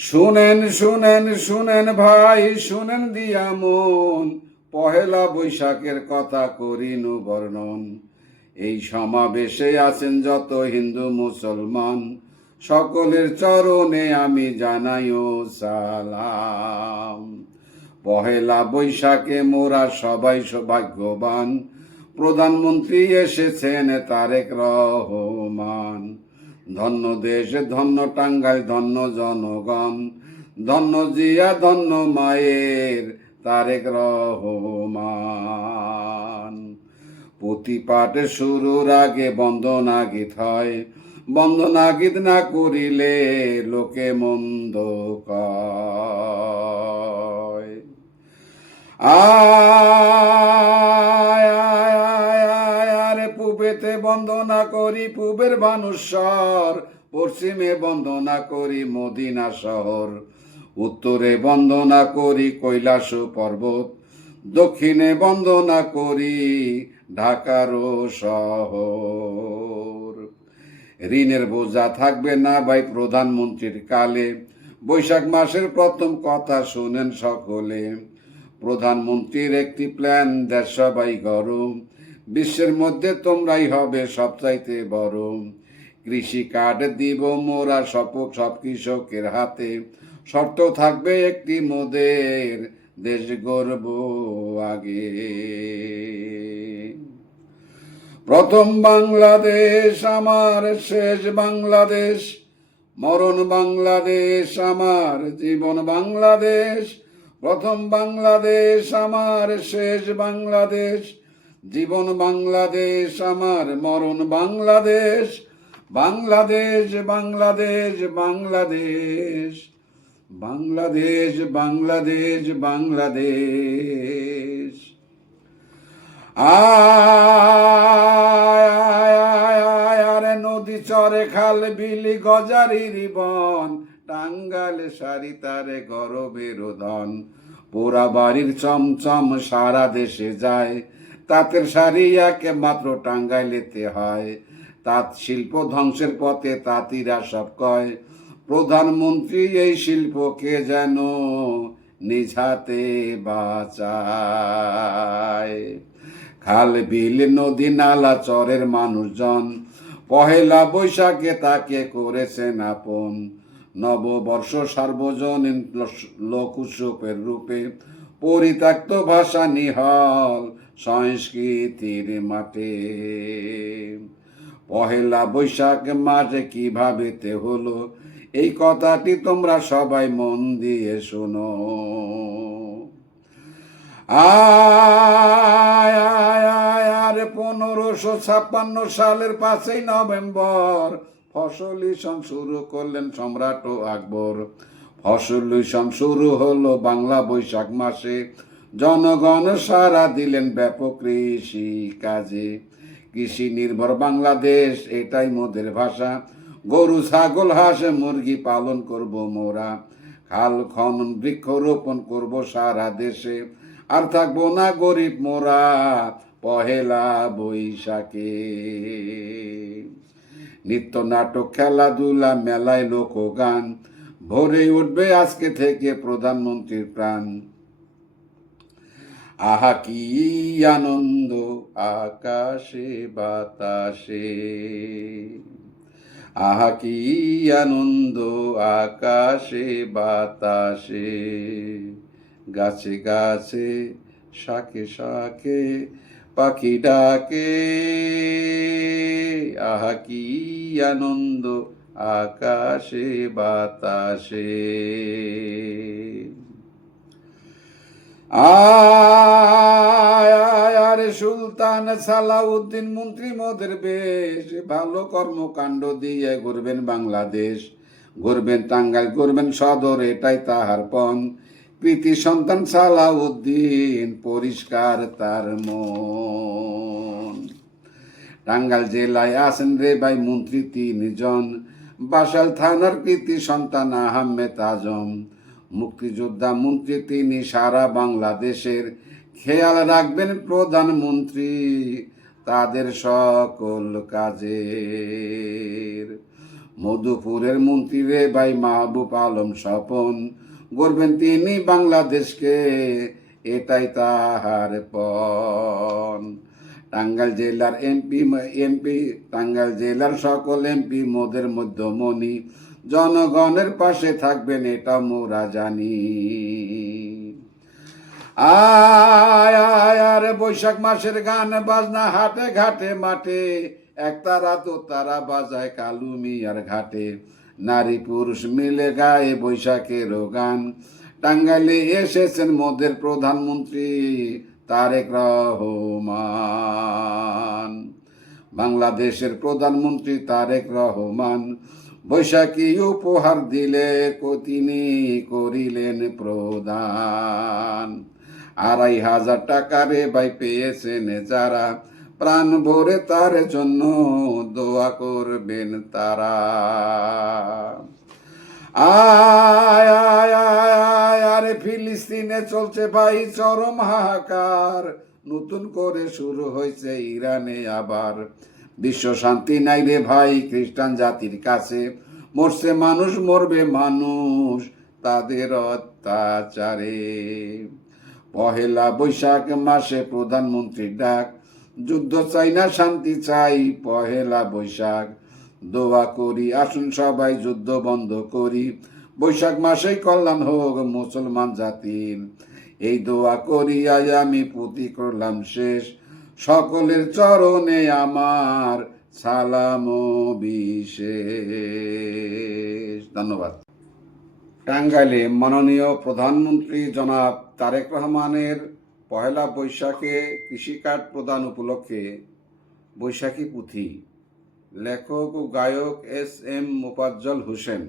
শুনেন শুনেন শুনেন ভাই, শুনেন দিয়া মন, পহেলা বৈশাখের কথা করিনু বর্ণন। এই সমাবেশে আছেন যত হিন্দু মুসলমান, সকলের চরণে আমি জানাইও সালাম। পহেলা বৈশাখে মোরা সবাই সৌভাগ্যবান, প্রধানমন্ত্রী এসেছেন তারেক রহমান। ধন্য দেশ, ধন্য টাঙ্গাইল, ধন্য জনগণ, ধন্য জিয়া, ধন্য মায়ের তারেক রহমান। প্রতিপাঠ শুরুর আগে বন্দনা গীত হয়, বন্দনা গীত না করিলে লোকে মন্দ কয়। আরে পূবেতে বন্দনা করি পূবের ভানুশ্বর, পশ্চিমে বন্দনা করি মদিনা শহর, উত্তরে বন্দনা করি কৈলাস পর্বত, দক্ষিণে বন্দনা করি ঢাকারও শহর। ঋণের বোঝা থাকবে না ভাই প্রধানমন্ত্রীর কালে, বৈশাখ মাসের প্রথম কথা শুনেন সকলে। প্রধানমন্ত্রীর একটি প্ল্যান, দেশ সবাই গরম, বিশ্বের মধ্যে তোমরাই হবে সবচাইতে বড়। কৃষি কার্ড দিব মোরা সব কৃষকের হাতে, শর্ত থাকবে একটি মোদের, দেশ গর্ব আগে। প্রথম বাংলাদেশ আমার, শেষ বাংলাদেশ, মরণ বাংলাদেশ আমার, জীবন বাংলাদেশ। প্রথম বাংলাদেশ আমার, শেষ বাংলাদেশ, জীবন বাংলাদেশ আমার, মরণ বাংলাদেশ। বাংলাদেশ বাংলাদেশ বাংলাদেশ, বাংলাদেশ বাংলাদেশ বাংলাদেশ। আরে নদী চরে খাল বিলি গজারির বন, টাঙ্গাইল শাড়ি তারে গরবের ধন। পোড়া বাড়ির চমচম সারা দেশে যায়, তাঁতের শাড়ি একমাত্র টাঙ্গাইলেতে হয়। তাঁত শিল্প ধ্বংসের পথে তাঁতিরা সব কয়, প্রধানমন্ত্রী এই শিল্পকে যেন নিজ হাতে বাঁচায়। খাল বিল নদী নালা চরের মানুষজন, পহেলা বৈশাখে তাকে করেছেন আপন। নববর্ষ সার্বজনীন লোক উৎসবের রূপে, পরিত্যক্ত ভাষা নিহল সংস্কৃতির মাঠে। পহেলা বৈশাখ মাঝে কিভাবে তে হলো, এই কথাটি তোমরা সবাই মন দিয়ে শোনো। আরে 1556 সালের 5ই নভেম্বর, ফসল ঈশন শুরু করলেন সম্রাট আকবর। ফসল ঈশন শুরু হলো বাংলা বৈশাখ মাসে, জনগণ সারা দিলেন ব্যাপক কৃষি কাজে। কৃষি নির্ভর বাংলাদেশ এটাই মোদের ভাষা, গরু ছাগল হাঁস মুরগি পালন করব মোরা। খাল খনন বৃক্ষরোপণ করব সারা দেশে, আর থাকবো না গরিব মোরা পহেলা বৈশাখে। নিত্য নাটক খেলাধুলা মেলায় লোকগান, ভরে উঠবে আজকে থেকে প্রধানমন্ত্রীর প্রাণ। আহা কি আনন্দ আকাশে বাতাসে, আহা কি আনন্দ আকাশে বাতাসে, গাছে গাছে শাখে শাখে পাখি ডাকে। আহা কি আনন্দ আকাশে বাতাসে। আরে সুলতান সালাউদ্দিন মন্ত্রী মোদের বেশ, ভালো কর্মকাণ্ড দিয়ে ঘুরবেন বাংলাদেশ, ঘুরবেন টাঙ্গাইল, ঘুরবেন সদর, এটাই তাহার পণ। কৃতি সন্তান সালাউদ্দিন, পরিষ্কার তার মন। টাঙ্গাইল জেলায় আছেন রে ভাই মন্ত্রী 3 জন, বাসাল থানার কৃতি সন্তান আহমেদ আজম। মুক্তিযোদ্ধা মন্ত্রী তিনি, সারা বাংলাদেশের খেয়াল রাখবেন প্রধানমন্ত্রী তাদের সকল কাজের। মধুপুরের মন্ত্রী রে ভাই মাহবুব আলম স্বপন, গড়বেন তিনি বাংলাদেশকে, এটাই তাহার পণ। টাঙ্গাইল জেলার এমপি টাঙ্গাইল জেলার সকল এমপি মোদের মধ্যমণি, জনগণের পাশে থাকবেন এটা মোরা জানি। আয় আয় আরে বৈশাখ মাসের গান বাজনা হাটে ঘাটে মাঠে, একতারা তো তারা বাজায় কালু মিয়ার ঘাটে, নারী পুরুষ মিলে গায়ে বৈশাখের গান। টাঙ্গাইলে এসেছেন মোদের প্রধানমন্ত্রী তারেক রহমান, বাংলাদেশের প্রধানমন্ত্রী তারেক রহমান, বৈশাখী উপহার দিলে তিনি করিলেন প্রদান। 2,500 টাকা রে ভাই পেয়েছেন যারা, প্রাণ ভরে তার জন্য দোয়া করবেন তারা। আয় আয় আয় আরে ফিলিস্তিনে চলছে ভাই চরম হাহাকার, নতুন করে শুরু হয়েছে ইরানে আবার। বিশ্ব শান্তি নাই রে ভাই খ্রিস্টান জাতির কাছে, মরছে মানুষ মরবে মানুষ তাদের অত্যাচারে। পহেলা বৈশাখ মাসে প্রধানমন্ত্রীর ডাক, যুদ্ধ চাই না শান্তি চাই পহেলা বৈশাখ, দোয়া করি আসুন সবাই যুদ্ধ বন্ধ করি, বৈশাখ মাসেই কল্যাণ হোক মুসলমান জাতির। এই দোয়া করি আজ আমি পুঁতি করলাম শেষ, সকলের চরণে আমার সালাম বিশেষ। ধন্যবাদ। টাঙ্গাইলে মাননীয় প্রধানমন্ত্রী জনাব তারেক রহমানের পহেলা বৈশাখে কৃষিকার্ড প্রদান উপলক্ষে বৈশাখী পুঁথি, লেখক ও গায়ক এস এম মোফাজ্জল হোসেন।